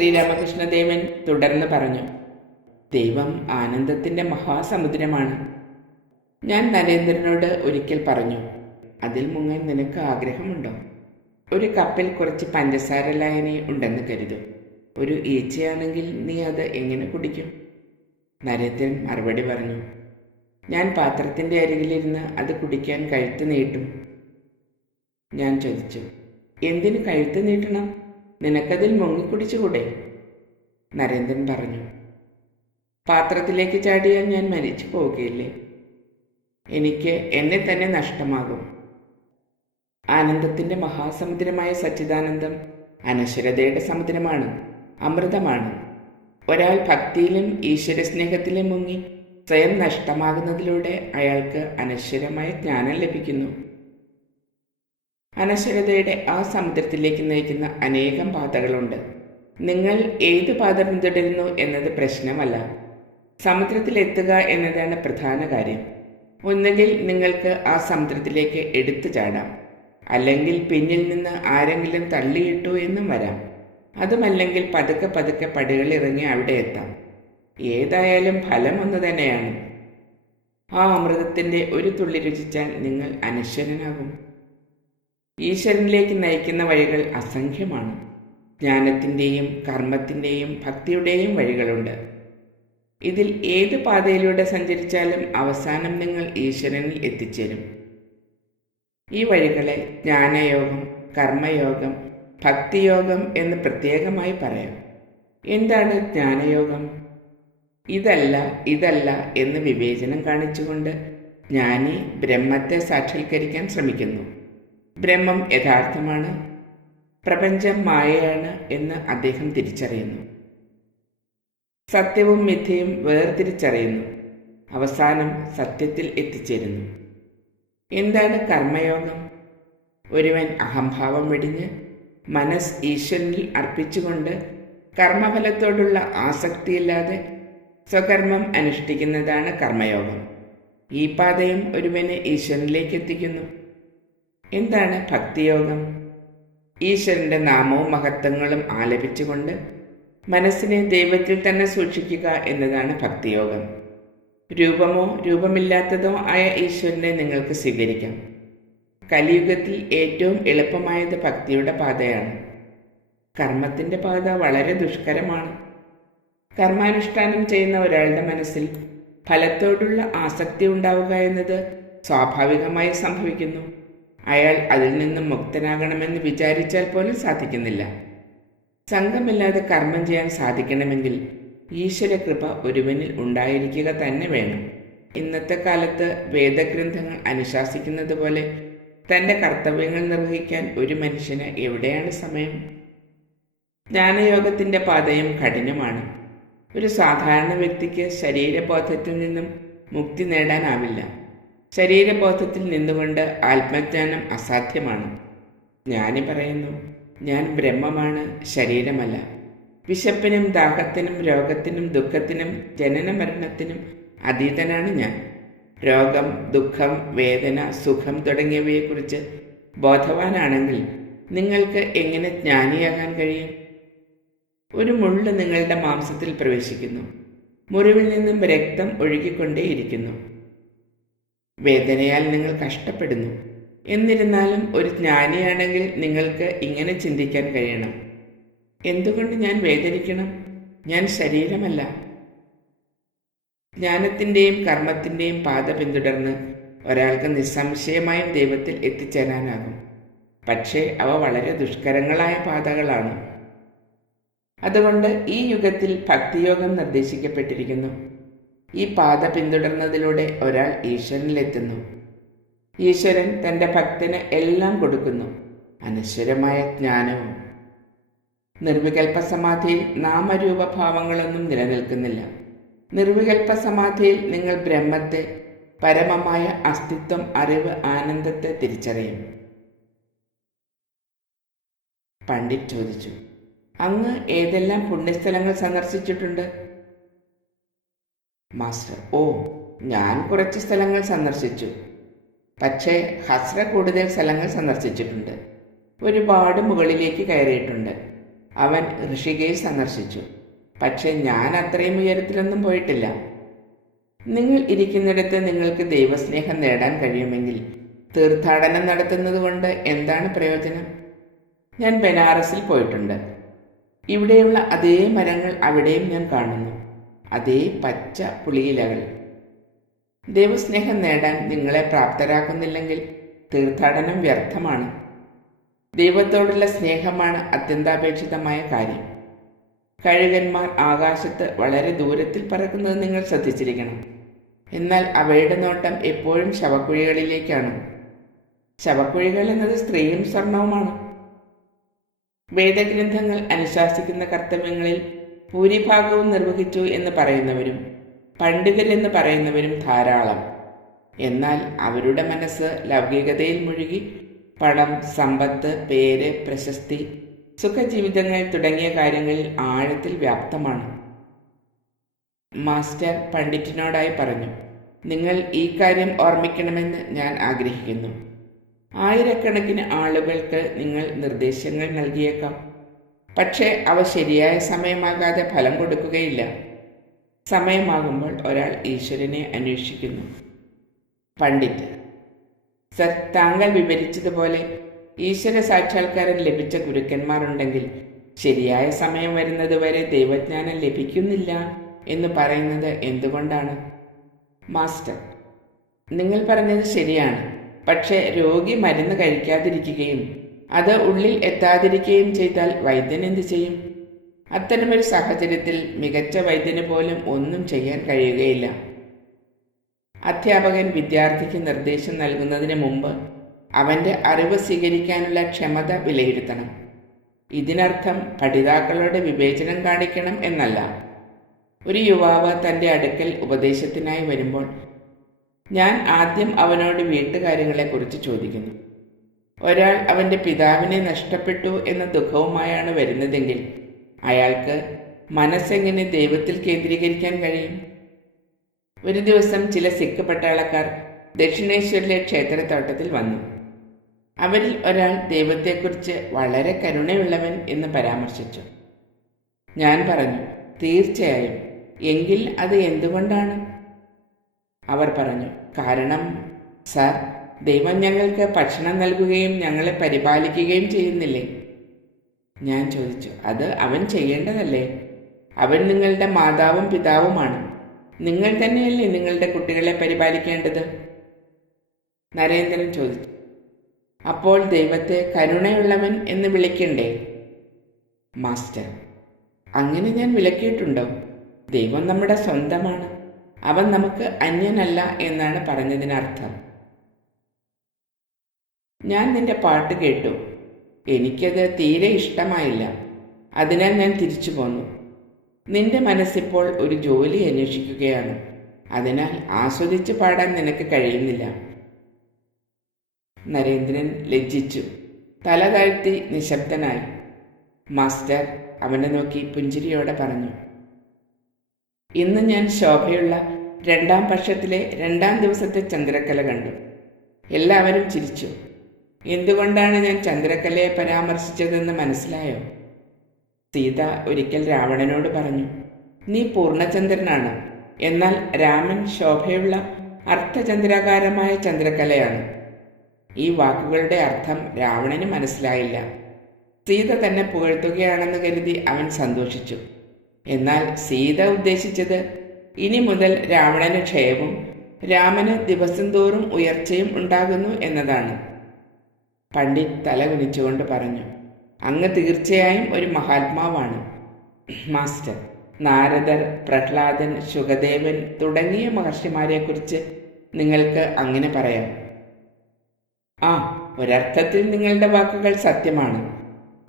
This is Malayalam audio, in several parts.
ശ്രീരാമകൃഷ്ണദേവൻ തുടർന്ന് പറഞ്ഞു ദൈവം ആനന്ദത്തിന്റെ മഹാസമുദ്രമാണ്. ഞാൻ നരേന്ദ്രനോട് ഒരിക്കൽ പറഞ്ഞു അതിൽ മുങ്ങാൻ നിനക്ക് ആഗ്രഹമുണ്ടോ? ഒരു കപ്പിൽ കുറച്ച് പഞ്ചസാര ലായനി ഉണ്ടെന്ന് കരുതും. ഒരു ഈച്ചയാണെങ്കിൽ നീ അത് എങ്ങനെ കുടിക്കും? നരേന്ദ്രൻ മറുപടി പറഞ്ഞു ഞാൻ പാത്രത്തിന്റെ അരികിലിരുന്ന് അത് കുടിക്കാൻ കഴുത്ത് നീട്ടും. ഞാൻ ചോദിച്ചു എന്തിന് കഴുത്ത് നീട്ടണം? നിനക്കതിൽ മുങ്ങിക്കുടിച്ചുകൂടെ? നരേന്ദ്രൻ പറഞ്ഞു. പാത്രത്തിലേക്ക് ചാടിയാൽ ഞാൻ മരിച്ചു പോവുകയില്ലേ? എനിക്ക് എന്നെ തന്നെ നഷ്ടമാകും. ആനന്ദത്തിന്റെ മഹാസമുദ്രമായ സച്ചിദാനന്ദം അനശ്വരതയുടെ സമുദ്രമാണ് അമൃതമാണ്. ഒരാൾ ഭക്തിയിലും ഈശ്വരസ്നേഹത്തിലും മുങ്ങി സ്വയം നഷ്ടമാകുന്നതിലൂടെ അയാൾക്ക് അനശ്വരമായ ജ്ഞാനം ലഭിക്കുന്നു. അനശ്വരതയുടെ ആ സമുദ്രത്തിലേക്ക് നയിക്കുന്ന അനേകം പാതകളുണ്ട്. നിങ്ങൾ ഏത് പാത പിന്തുടരുന്നു എന്നത് പ്രശ്നമല്ല. സമുദ്രത്തിലെത്തുക എന്നതാണ് പ്രധാന കാര്യം. ഒന്നുകിൽ നിങ്ങൾക്ക് ആ സമുദ്രത്തിലേക്ക് എടുത്തു ചാടാം. അല്ലെങ്കിൽ പിന്നിൽ നിന്ന് ആരെങ്കിലും തള്ളിയിട്ടു എന്നും വരാം. അതുമല്ലെങ്കിൽ പതുക്കെ പതുക്കെ പടികളിറങ്ങി അവിടെ എത്താം. ഏതായാലും ഫലം ഒന്ന് തന്നെയാണ്. ആ അമൃതത്തിന്റെ ഒരു തുള്ളി രുചിച്ചാൽ നിങ്ങൾ അനശ്വരനാകും. ഈശ്വരനിലേക്ക് നയിക്കുന്ന വഴികൾ അസംഖ്യമാണ്. ജ്ഞാനത്തിന്റെയും കർമ്മത്തിന്റെയും ഭക്തിയുടെയും വഴികളുണ്ട്. ഇതിൽ ഏത് പാതയിലൂടെ സഞ്ചരിച്ചാലും അവസാനം നിങ്ങൾ ഈശ്വരനിൽ എത്തിച്ചേരും. ഈ വഴികളെ ജ്ഞാനയോഗം കർമ്മയോഗം ഭക്തിയോഗം എന്ന് പ്രത്യേകമായി പറയാം. എന്താണ് ജ്ഞാനയോഗം? ഇതല്ല ഇതല്ല എന്ന് വിവേചനം കാണിച്ചുകൊണ്ട് ജ്ഞാനി ബ്രഹ്മത്തെ സാക്ഷാത്കരിക്കാൻ ശ്രമിക്കുന്നു. ബ്രഹ്മം യഥാർത്ഥമാണ് പ്രപഞ്ചം മായയാണ് എന്ന് അദ്ദേഹം തിരിച്ചറിയുന്നു. സത്യവും മിഥ്യയും വേർതിരിച്ചറിയുന്നു. അവസാനം സത്യത്തിൽ എത്തിച്ചേരുന്നു. എന്താണ് കർമ്മയോഗം? ഒരുവൻ അഹംഭാവം വെടിഞ്ഞ് മനസ് ഈശ്വരനിൽ അർപ്പിച്ചുകൊണ്ട് കർമ്മഫലത്തോടുള്ള ആസക്തിയില്ലാതെ സ്വകർമ്മം അനുഷ്ഠിക്കുന്നതാണ് കർമ്മയോഗം. ഈ പാതയും ഒരുവനെ ഈശ്വരനിലേക്ക് എത്തിക്കുന്നു. എന്താണ് ഭക്തിയോഗം? ഈശ്വരന്റെ നാമവും മഹത്വങ്ങളും ആലപിച്ചുകൊണ്ട് മനസ്സിനെ ദൈവത്തിൽ തന്നെ സൂക്ഷിക്കുക എന്നതാണ് ഭക്തിയോഗം. രൂപമോ രൂപമില്ലാത്തതോ ആയ ഈശ്വരനെ നിങ്ങൾക്ക് സ്വീകരിക്കാം. കലിയുഗത്തിൽ ഏറ്റവും എളുപ്പമായത് ഭക്തിയുടെ പാതയാണ്. കർമ്മത്തിന്റെ പാത വളരെ ദുഷ്കരമാണ്. കർമാനുഷ്ഠാനം ചെയ്യുന്ന ഒരാളുടെ മനസ്സിൽ ഫലത്തോടുള്ള ആസക്തി ഉണ്ടാവുക എന്നത് സ്വാഭാവികമായി സംഭവിക്കുന്നു. അയാൾ അതിൽ നിന്നും മുക്തനാകണമെന്ന് വിചാരിച്ചാൽ പോലും സാധിക്കുന്നില്ല. സംഘമില്ലാതെ കർമ്മം ചെയ്യാൻ സാധിക്കണമെങ്കിൽ ഈശ്വരകൃപ ഒരുവനിൽ ഉണ്ടായിരിക്കുക തന്നെ വേണം. ഇന്നത്തെ കാലത്ത് വേദഗ്രന്ഥങ്ങൾ അനുശാസിക്കുന്നത് പോലെ തന്റെ കർത്തവ്യങ്ങൾ നിർവഹിക്കാൻ ഒരു മനുഷ്യന് എവിടെയാണ് സമയം? ജ്ഞാനയോഗത്തിന്റെ പാതയും കഠിനമാണ്. ഒരു സാധാരണ വ്യക്തിക്ക് ശരീരബോധത്തിൽ നിന്നും മുക്തി നേടാനാവില്ല. ശരീരബോധത്തിൽ നിന്നുകൊണ്ട് ആത്മജ്ഞാനം അസാധ്യമാണ്. ജ്ഞാനി പറയുന്നു ഞാൻ ബ്രഹ്മമാണ് ശരീരമല്ല. വിശപ്പിനും ദാഹത്തിനും രോഗത്തിനും ദുഃഖത്തിനും ജനന മരണത്തിനും അതീതനാണ് ഞാൻ. രോഗം ദുഃഖം വേദന സുഖം തുടങ്ങിയവയെക്കുറിച്ച് ബോധവാനാണെങ്കിൽ നിങ്ങൾക്ക് എങ്ങനെ ജ്ഞാനിയാകാൻ കഴിയും? ഒരു മുള്ള് നിങ്ങളുടെ മാംസത്തിൽ പ്രവേശിക്കുന്നു. മുറിവിൽ നിന്നും രക്തം ഒഴുകിക്കൊണ്ടേയിരിക്കുന്നു. വേദനയാൽ നിങ്ങൾ കഷ്ടപ്പെടുന്നു. എന്നിരുന്നാലും ഒരു ജ്ഞാനിയാണെങ്കിൽ നിങ്ങൾക്ക് ഇങ്ങനെ ചിന്തിക്കാൻ കഴിയണം. എന്തുകൊണ്ട് ഞാൻ വേദനിക്കണം? ഞാൻ ശരീരമല്ല. ജ്ഞാനത്തിന്റെയും കർമ്മത്തിന്റെയും പാത പിന്തുടർന്ന് ഒരാൾക്ക് നിസ്സംശയമായും ദൈവത്തിൽ എത്തിച്ചേരാനാകും. പക്ഷേ അവ വളരെ ദുഷ്കരങ്ങളായ പാതകളാണ്. അതുകൊണ്ട് ഈ യുഗത്തിൽ ഭക്തിയോഗം നിർദ്ദേശിക്കപ്പെട്ടിരിക്കുന്നു. ഈ പാത പിന്തുടർന്നതിലൂടെ ഒരാൾ ഈശ്വരനിലെത്തുന്നു. ഈശ്വരൻ തന്റെ ഭക്തന് എല്ലാം കൊടുക്കുന്നു. അനശ്വരമായ ജ്ഞാനവും. നിർവികൽപ്പ സമാധിയിൽ നാമരൂപഭാവങ്ങളൊന്നും നിലനിൽക്കുന്നില്ല. നിർവികൽപ്പ സമാധിയിൽ നിങ്ങൾ ബ്രഹ്മത്തെ പരമമായ അസ്തിത്വം അറിവ് ആനന്ദത്തെ തിരിച്ചറിയും. പണ്ഡിറ്റ് ചോദിച്ചു അങ്ങ് ഏതെല്ലാം പുണ്യസ്ഥലങ്ങൾ സന്ദർശിച്ചിട്ടുണ്ട്? മാസ്റ്റർ ഓ ഞാൻ കുറച്ച് സ്ഥലങ്ങൾ സന്ദർശിച്ചു. പക്ഷേ ഹസ്ര കൂടുതൽ സ്ഥലങ്ങൾ സന്ദർശിച്ചിട്ടുണ്ട്. ഒരുപാട് മുകളിലേക്ക് കയറിയിട്ടുണ്ട്. അവൻ ഋഷികേശ് സന്ദർശിച്ചു. പക്ഷേ ഞാൻ അത്രയും ഉയരത്തിലൊന്നും പോയിട്ടില്ല. നിങ്ങൾ ഇരിക്കുന്നിടത്ത് നിങ്ങൾക്ക് ദൈവസ്നേഹം നേടാൻ കഴിയുമെങ്കിൽ തീർത്ഥാടനം നടത്തുന്നത് കൊണ്ട് എന്താണ് പ്രയോജനം? ഞാൻ ബനാറസിൽ പോയിട്ടുണ്ട്. ഇവിടെയുള്ള അതേ മരങ്ങൾ അവിടെയും ഞാൻ കാണുന്നു. അതേ പച്ച പുളിയിലകൾ. ദൈവസ്നേഹം നേടാൻ നിങ്ങളെ പ്രാപ്തരാക്കുന്നില്ലെങ്കിൽ തീർത്ഥാടനം വ്യർത്ഥമാണ്. ദൈവത്തോടുള്ള സ്നേഹമാണ് അത്യന്താപേക്ഷിതമായ കാര്യം. കഴുകന്മാർ ആകാശത്ത് വളരെ ദൂരത്തിൽ പറക്കുന്നത് നിങ്ങൾ ശ്രദ്ധിച്ചിരിക്കണം. എന്നാൽ അവയുടെ നോട്ടം എപ്പോഴും ശവക്കുഴികളിലേക്കാണ്. ശവക്കുഴികൾ എന്നത് സ്ത്രീയും സ്വർണവുമാണ്. വേദഗ്രന്ഥങ്ങൾ അനുശാസിക്കുന്ന കർത്തവ്യങ്ങളിൽ ഭൂരിഭാഗവും നിർവഹിച്ചു എന്ന് പറയുന്നവരും പണ്ഡിതരെന്ന് പറയുന്നവരും ധാരാളം. എന്നാൽ അവരുടെ മനസ്സ് ലൗകികതയിൽ മുഴുകി പണം സമ്പത്ത് പേര് പ്രശസ്തി സുഖജീവിതങ്ങൾ തുടങ്ങിയ കാര്യങ്ങളിൽ ആഴത്തിൽ വ്യാപ്തമാണ്. മാസ്റ്റർ പണ്ഡിറ്റിനോടായി പറഞ്ഞു നിങ്ങൾ ഈ കാര്യം ഓർമ്മിക്കണമെന്ന് ഞാൻ ആഗ്രഹിക്കുന്നു. ആയിരക്കണക്കിന് ആളുകൾക്ക് നിങ്ങൾ നിർദ്ദേശങ്ങൾ നൽകിയേക്കാം. പക്ഷേ അവ ശരിയായ സമയമാകാതെ ഫലം കൊടുക്കുകയില്ല. സമയമാകുമ്പോൾ ഒരാൾ ഈശ്വരനെ അന്വേഷിക്കുന്നു. പണ്ഡിറ്റ് സർ താങ്കൾ വിവരിച്ചതുപോലെ ഈശ്വര സാക്ഷാത്കാരം ലഭിച്ച ഗുരുക്കന്മാരുണ്ടെങ്കിൽ ശരിയായ സമയം വരുന്നതുവരെ ദൈവജ്ഞാനം ലഭിക്കുന്നില്ല എന്ന് പറയുന്നത് എന്തുകൊണ്ടാണ്? മാസ്റ്റർ നിങ്ങൾ പറഞ്ഞത് ശരിയാണ്. പക്ഷേ രോഗി മരുന്ന് കഴിക്കാതിരിക്കുകയും അത് ഉള്ളിൽ എത്താതിരിക്കുകയും ചെയ്താൽ വൈദ്യൻ എന്ത് ചെയ്യും? അത്തരമൊരു സാഹചര്യത്തിൽ മികച്ച വൈദ്യന് പോലും ഒന്നും ചെയ്യാൻ കഴിയുകയില്ല. അധ്യാപകൻ വിദ്യാർത്ഥിക്ക് നിർദ്ദേശം നൽകുന്നതിന് മുമ്പ് അവന്റെ അറിവ് സ്വീകരിക്കാനുള്ള ക്ഷമത വിലയിരുത്തണം. ഇതിനർത്ഥം പഠിതാക്കളുടെ വിവേചനം കാണിക്കണം എന്നല്ല. ഒരു യുവാവ് തന്റെ അടുക്കൽ ഉപദേശത്തിനായി വരുമ്പോൾ ഞാൻ ആദ്യം അവനോട് വീട്ടുകാര്യങ്ങളെക്കുറിച്ച് ചോദിക്കുന്നു. ഒരാൾ അവന്റെ പിതാവിനെ നഷ്ടപ്പെട്ടു എന്ന ദുഃഖവുമായാണ് വരുന്നതെങ്കിൽ അയാൾക്ക് മനസ്സെങ്ങനെ ദൈവത്തിൽ കേന്ദ്രീകരിക്കാൻ കഴിയും? ഒരു ദിവസം ചില സിഖ് പട്ടാളക്കാർ ദക്ഷിണേശ്വരിലെ ക്ഷേത്രത്തോട്ടത്തിൽ വന്നു. അവരിൽ ഒരാൾ ദൈവത്തെക്കുറിച്ച് വളരെ കരുണയുള്ളവൻ എന്ന് പരാമർശിച്ചു. ഞാൻ പറഞ്ഞു തീർച്ചയായും. എങ്കിൽ അത് എന്തുകൊണ്ടാണ്? അവർ പറഞ്ഞു കാരണം സാർ ദൈവം ഞങ്ങൾക്ക് ഭക്ഷണം നൽകുകയും ഞങ്ങളെ പരിപാലിക്കുകയും ചെയ്യുന്നില്ലേ? ഞാൻ ചോദിച്ചു അത് അവൻ ചെയ്യേണ്ടതല്ലേ? അവൻ നിങ്ങളുടെ മാതാവും പിതാവുമാണ്. നിങ്ങൾ തന്നെയല്ലേ നിങ്ങളുടെ കുട്ടികളെ പരിപാലിക്കേണ്ടത്? നരേന്ദ്രൻ ചോദിച്ചു അപ്പോൾ ദൈവത്തെ കരുണയുള്ളവൻ എന്ന് വിളിക്കണ്ടേ? മാസ്റ്റർ അങ്ങനെ ഞാൻ വിലക്കിയിട്ടുണ്ടോ ദൈവം നമ്മുടെ സ്വന്തമാണ്. അവൻ നമുക്ക് അന്യനല്ല എന്നാണ് പറഞ്ഞതിനർത്ഥം. ഞാൻ നിന്റെ പാട്ട് കേട്ടു. എനിക്കത് തീരെ ഇഷ്ടമായില്ല. അതിനാൽ ഞാൻ തിരിച്ചു പോന്നു. നിന്റെ മനസ്സിപ്പോൾ ഒരു ജോലി അന്വേഷിക്കുകയാണ്. അതിനാൽ ആസ്വദിച്ച് പാടാൻ നിനക്ക് കഴിയുന്നില്ല. നരേന്ദ്രൻ ലജ്ജിച്ചു. തല താഴ്ത്തി നിശബ്ദനായി. മാസ്റ്റർ അവനെ നോക്കി പുഞ്ചിരിയോടെ പറഞ്ഞു. ഇന്ന് ഞാൻ ശോഭയുള്ള രണ്ടാം പക്ഷത്തിലെ രണ്ടാം ദിവസത്തെ ചന്ദ്രക്കല കണ്ടു. എല്ലാവരും ചിരിച്ചു. എന്തുകൊണ്ടാണ് ഞാൻ ചന്ദ്രക്കലയെ പരാമർശിച്ചതെന്ന് മനസ്സിലായോ? സീത ഒരിക്കൽ രാവണനോട് പറഞ്ഞു നീ പൂർണചന്ദ്രനാണ്. എന്നാൽ രാമൻ ശോഭയുള്ള അർത്ഥചന്ദ്രാകാരമായ ചന്ദ്രകലയാണ്. ഈ വാക്കുകളുടെ അർത്ഥം രാവണന് മനസ്സിലായില്ല. സീത തന്നെ പുകഴ്ത്തുകയാണെന്ന് കരുതി അവൻ സന്തോഷിച്ചു. എന്നാൽ സീത ഉദ്ദേശിച്ചത് ഇനി മുതൽ രാവണന് ക്ഷയവും രാമന് ദിവസം തോറും ഉയർച്ചയും ഉണ്ടാകുന്നു എന്നതാണ്. പണ്ഡിറ്റ് തല കുനിച്ചുകൊണ്ട് പറഞ്ഞു അങ്ങ് തീർച്ചയായും ഒരു മഹാത്മാവാണ്. മാസ്റ്റർ നാരദർ പ്രഹ്ലാദൻ ശുഗദേവൻ തുടങ്ങിയ മഹർഷിമാരെക്കുറിച്ച് നിങ്ങൾക്ക് അങ്ങനെ പറയാം. ആ ഒരർത്ഥത്തിൽ നിങ്ങളുടെ വാക്കുകൾ സത്യമാണ്.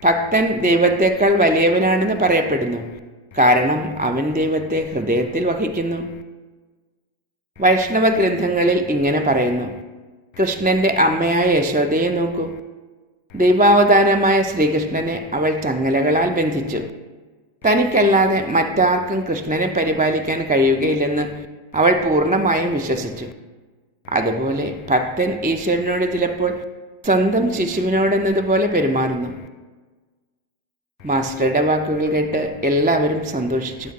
ഭക്തൻ ദൈവത്തെക്കാൾ വലിയവനാണെന്ന് പറയപ്പെടുന്നു. കാരണം അവൻ ദൈവത്തെ ഹൃദയത്തിൽ വഹിക്കുന്നു. വൈഷ്ണവ ഗ്രന്ഥങ്ങളിൽ ഇങ്ങനെ പറയുന്നു കൃഷ്ണന്റെ അമ്മയായ യശോദയെ നോക്കൂ. ദൈവാവതാരമായ ശ്രീകൃഷ്ണനെ അവൾ ചങ്ങലകളാൽ ബന്ധിച്ചു. തനിക്കല്ലാതെ മറ്റാർക്കും കൃഷ്ണനെ പരിപാലിക്കാൻ കഴിയുകയില്ലെന്ന് അവൾ പൂർണമായും വിശ്വസിച്ചു. അതുപോലെ ഭക്തൻ ഈശ്വരനോട് ചിലപ്പോൾ സ്വന്തം ശിശുവിനോടെന്നതുപോലെ പെരുമാറുന്നു. മാസ്റ്ററുടെ വാക്കുകൾ കേട്ട് എല്ലാവരും സന്തോഷിച്ചു.